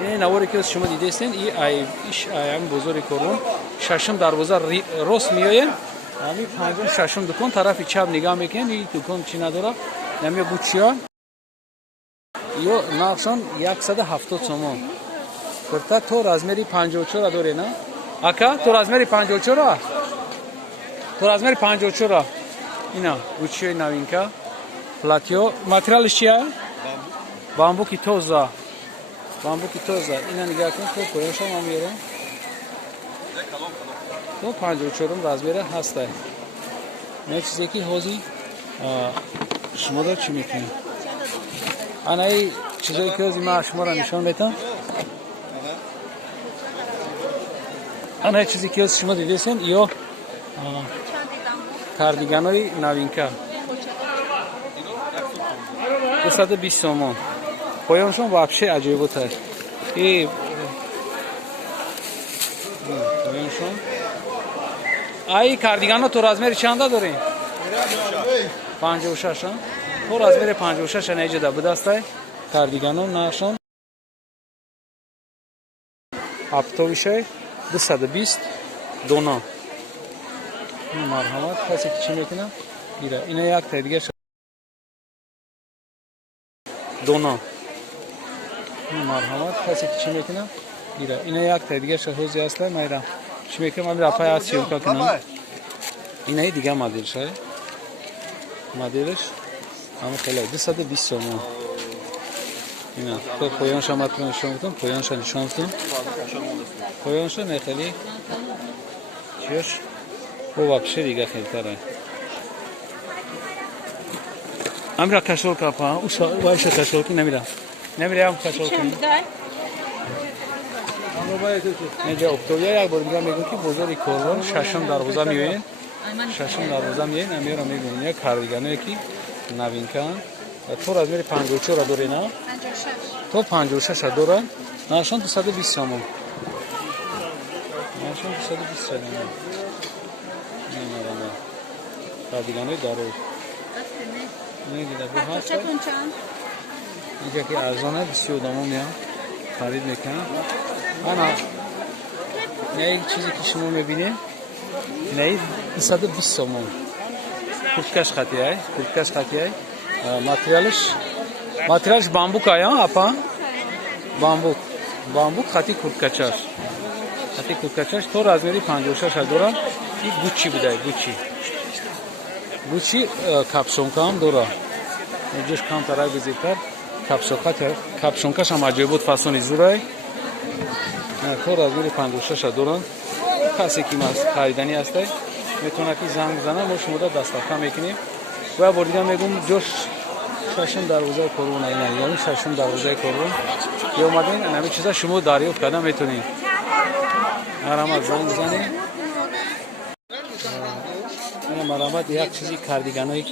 این نواری که شما دیدین ایش ایم بزرگ کردم ششم دروازه راست میایه همین پنجم ششم دکان طرف چپ نگاه میکنین این دکان چی نداره نمیه بوچیا یا نقشان 170 تومان کرتا تو رازمری 54 داره نه اکا تو رازمری 54 تو رازمری 54 اینا بوچیا نوینکا پلاتیو ماتریالش چیه بامبو کی توزا بامبو کی توزا اینا نگاه کن تو کوروش هم میاره تو 54 رازمری هسته نه چیزی که هوزی شما رو چی میکنی انا ای چیزایی که هوزی ما شما رو نشان بدم انا ای چیزی که هوزی شما دیدین یا کاردیگانای نوینکا 220 تومان پایانشون вообще عجیب بود ای پایانشون ای کاردیگانا تو رازمری چند دارین 56 تو رازمری 56 نیجه ده بدسته کاردیگانو نشون اپتویشه 220 دونا مرحمت کسی که چی میکنه گیره اینا یک تا دیگه دونا مرحمت کسی که چی میکنه گیره اینا یک تا دیگه شهوزی اصلا میرم چی میکنم من رفای از سیوکا کنم اینا دیگه مدلش های مدلش همه خیلی 220 تومان اینا تو پایانش هم اتون نشون میتون پایانش نشون میتون پایانش نه خیلی چیش او واقعی دیگه خیلی تره امرا کشول کپا اوش وایش کشول کی نمیره هم کشول کنی اینجا اکتبر یک بار دیگه میگم که بزرگ کورون ششم دروازه میوین ششم دروازه میوین امیرا میگن یک کاردیگانه کی نوینکا تو رازمری 54 داره نه 56 تو 56 داره نشون 220 تومان نشون 220 تومان نه کاردیگانه داره نمیده به هست اینجا که ارزانه 22 تومان میام خرید میکنم انا نه یک چیزی که شما میبینید نه 220 تومان کورتکش خطیه کورتکش خطیه ماتریالش بامبوک آیا اپا بامبوک خطی کورتکچاش خطی کورتکچاش تو رازمری 56 داره این گوچی بوده گوچی کپسونکا هم داره اینجاش کم طرف بزرگتر کپسونکاش هم عجیب بود فاسونی زورای تو رازمری 56 داره کسی که خریدنی هسته میتونه که زنگ بزنه ما شما را دسترسی میکنیم و بردیگه میگم جوش ششم دروازه کورون اینا یعنی ششم دروازه کورون یا اومدین همه چیزا شما دریافت کردن میتونین مرحمت زنگ بزنید مرحمت یک چیزی کاردیگانای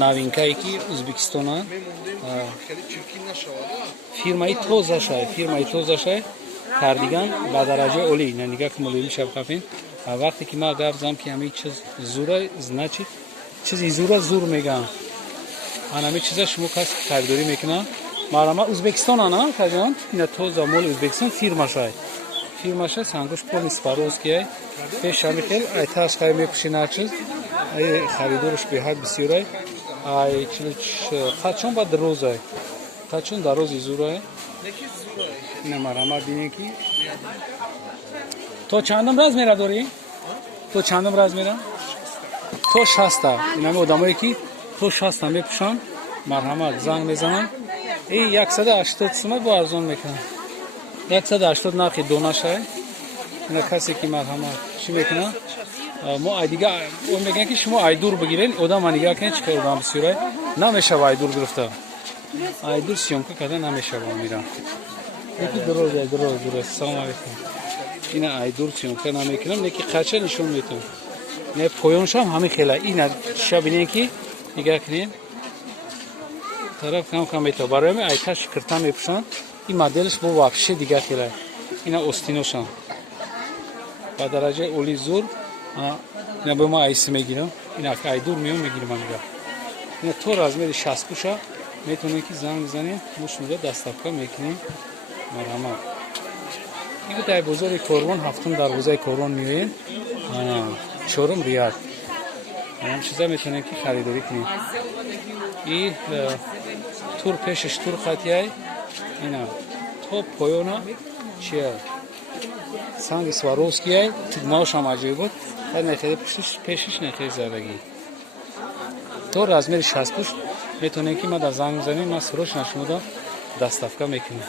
نوینکایی که ازبکستان فیرمای توزشه کاردیگان با درجه عالی نگاه که مولوی شب خفین وقتی که ما گفتم که همین چیز زوره значит چیزی زور میگم انا همین چیزا شما کس خریداری میکنه مرحمت ازبکستان انا کجان اینا تو زمال ازبکستان فیرماشه سانگوش پلیس باروز که پیش میخل ایتاش خیر میپشین چیز ای خریدارش به حد بسیاره ای خاچون با دروزه خاچون دروزی زوره نه مرحمت بینی کی تو چندم راز میرا داری تو چندم راز میرا تو 60 اینا آدمایی که تو 60 میپوشن مرحمت زنگ میزنن این 180 تومن با ارزون میکنن 180 نرخ دوناشه اینا کسی که مرحمت چی میکنه ما دیگه اون میگن که شما ایدور بگیرین آدم نگاه کنه چه آدم بسیاره نمیشه ایدور گرفته ایدور سیونکا کردن نمیشه میرن یکی درست سلام علیکم اینا ایدور سیونکا نمیکنم یکی قچه نشون میتون نه پایانش هم همین خیلی اینا شبینه که نگاه کنین طرف کم میتونه برای من ایتاش کرتن میپوشن این مدلش با واقعی دیگه خیلی اینا استینوشن با درجه اولی زور اینا به ما ایس میگیرم اینا که ایدور میگیرم میگم اینا تو رازمری 60 پوشه میتونه که زنگ بزنید مش میده دستافکا میکنیم مرحمت. این در بازار کاروان هفتم دروازه کاروان میوین. چهارم ریال. این چیزا میتونید که خریداری کنید. این تور پیشش تور خطیه. اینا تو پایونا چیه؟ سنگ سواروسکیه. تگماش هم عجیب بود. در نخیده پیشش نخیده زدگی. تو رزمیر 60 میتونید که ما در زنگ میزنیم. من سروش نشمودا دستافکا میکنیم.